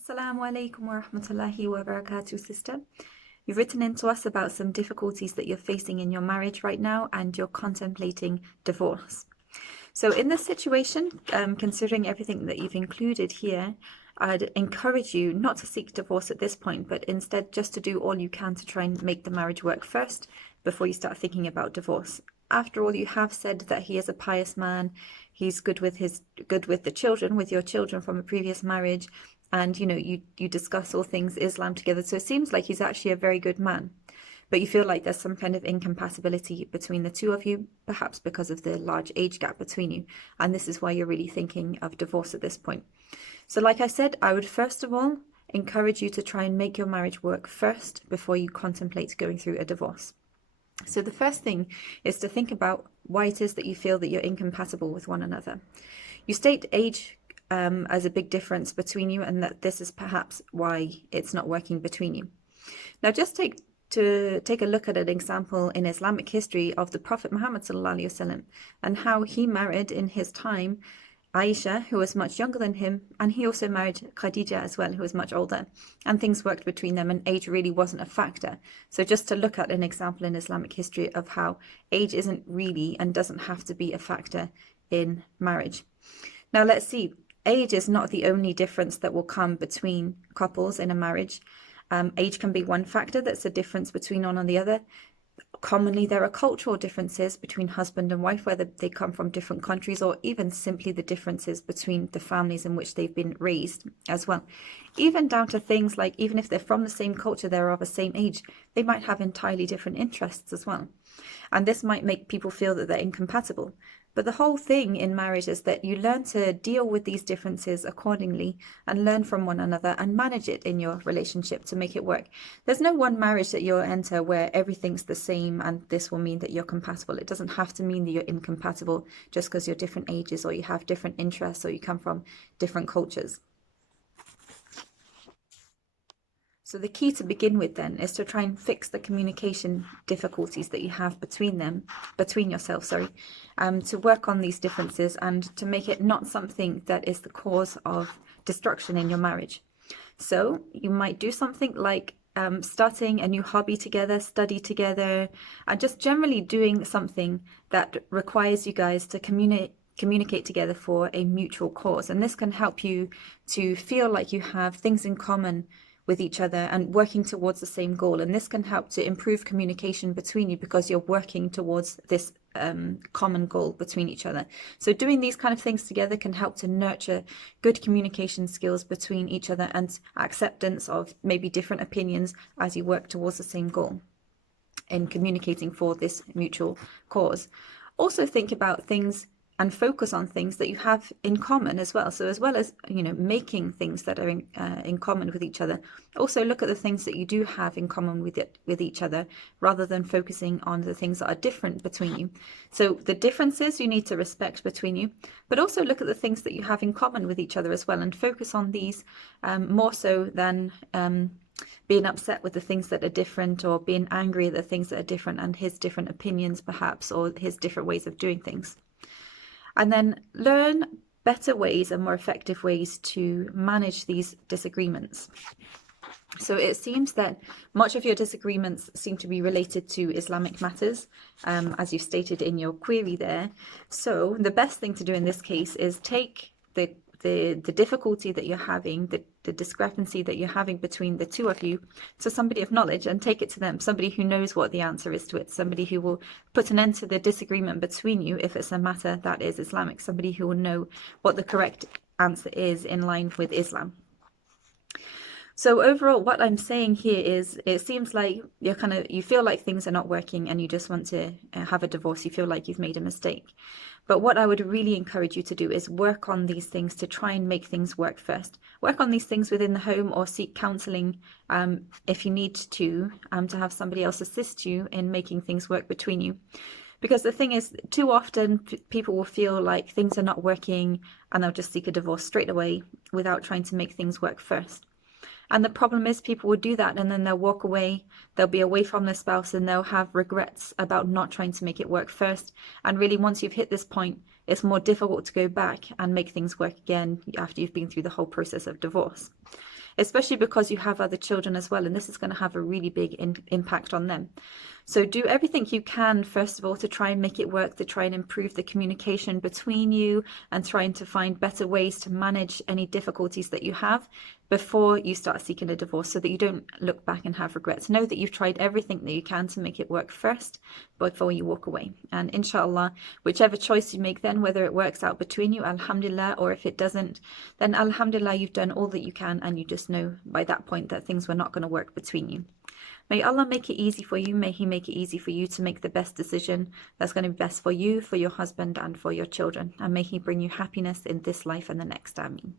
Assalamu alaikum wa rahmatullahi wa barakatuh, sister. You've written in to us about some difficulties that you're facing in your marriage right now and you're contemplating divorce. So in this situation, considering everything that you've included here, I'd encourage you not to seek divorce at this point, but instead just to do all you can to try and make the marriage work first before you start thinking about divorce. After all, you have said that he is a pious man. He's good with the children, with your children from a previous marriage. And, you discuss all things Islam together. So it seems like he's actually a very good man. But you feel like there's some kind of incompatibility between the two of you, perhaps because of the large age gap between you. And this is why you're really thinking of divorce at this point. So like I said, I would first of all encourage you to try and make your marriage work first before you contemplate going through a divorce. So the first thing is to think about why it is that you feel that you're incompatible with one another. You state age as a big difference between you, and that this is perhaps why it's not working between you. Now just take a look at an example in Islamic history of the Prophet Muhammad ﷺ and how he married in his time Aisha, who was much younger than him, and he also married Khadija as well, who was much older, and things worked between them and age really wasn't a factor. So just to look at an example in Islamic history of how age isn't really and doesn't have to be a factor in marriage. Now let's see. Age is not the only difference that will come between couples in a marriage. Age can be one factor that's a difference between one and the other. Commonly, there are cultural differences between husband and wife, whether they come from different countries or even simply the differences between the families in which they've been raised as well. Even down to things like, even if they're from the same culture, they're of the same age, they might have entirely different interests as well. And this might make people feel that they're incompatible. But the whole thing in marriage is that you learn to deal with these differences accordingly and learn from one another and manage it in your relationship to make it work. There's no one marriage that you'll enter where everything's the same and this will mean that you're compatible. It doesn't have to mean that you're incompatible just because you're different ages or you have different interests or you come from different cultures. So the key to begin with then is to try and fix the communication difficulties that you have between yourselves, to work on these differences and to make it not something that is the cause of destruction in your marriage. So you might do something like starting a new hobby together, study together, and just generally doing something that requires you guys to communicate together for a mutual cause. And this can help you to feel like you have things in common with each other and working towards the same goal. And this can help to improve communication between you because you're working towards this common goal between each other. So doing these kind of things together can help to nurture good communication skills between each other and acceptance of maybe different opinions as you work towards the same goal in communicating for this mutual cause. Also think about things and focus on things that you have in common as well. So as well as, making things that are in common with each other, also look at the things that you do have in common with each other, rather than focusing on the things that are different between you. So the differences you need to respect between you, but also look at the things that you have in common with each other as well, and focus on these more so than being upset with the things that are different, or being angry at the things that are different and his different opinions perhaps, or his different ways of doing things. And then learn better ways and more effective ways to manage these disagreements. So it seems that much of your disagreements seem to be related to Islamic matters, as you've stated in your query there. So the best thing to do in this case is take the difficulty that you're having, the discrepancy that you're having between the two of you, to somebody of knowledge and take it to them, somebody who knows what the answer is to it, somebody who will put an end to the disagreement between you if it's a matter that is Islamic, somebody who will know what the correct answer is in line with Islam. So overall, what I'm saying here is, it seems like you feel like things are not working and you just want to have a divorce. You feel like you've made a mistake. But what I would really encourage you to do is work on these things to try and make things work first. Work on these things within the home, or seek counselling if you need to have somebody else assist you in making things work between you. Because the thing is, too often people will feel like things are not working and they'll just seek a divorce straight away without trying to make things work first. And the problem is, people will do that and then they'll walk away, they'll be away from their spouse, and they'll have regrets about not trying to make it work first. And really, once you've hit this point, it's more difficult to go back and make things work again after you've been through the whole process of divorce. especially because you have other children as well, and this is going to have a really big impact on them. So do everything you can, first of all, to try and make it work, to try and improve the communication between you and trying to find better ways to manage any difficulties that you have before you start seeking a divorce, so that you don't look back and have regrets. Know that you've tried everything that you can to make it work first before you walk away. And inshallah, whichever choice you make then, whether it works out between you, alhamdulillah, or if it doesn't, then alhamdulillah, you've done all that you can, and you just know by that point that things were not going to work between you. May Allah make it easy for you. May He make it easy for you to make the best decision that's going to be best for you, for your husband, and for your children. And may He bring you happiness in this life and the next. Ameen.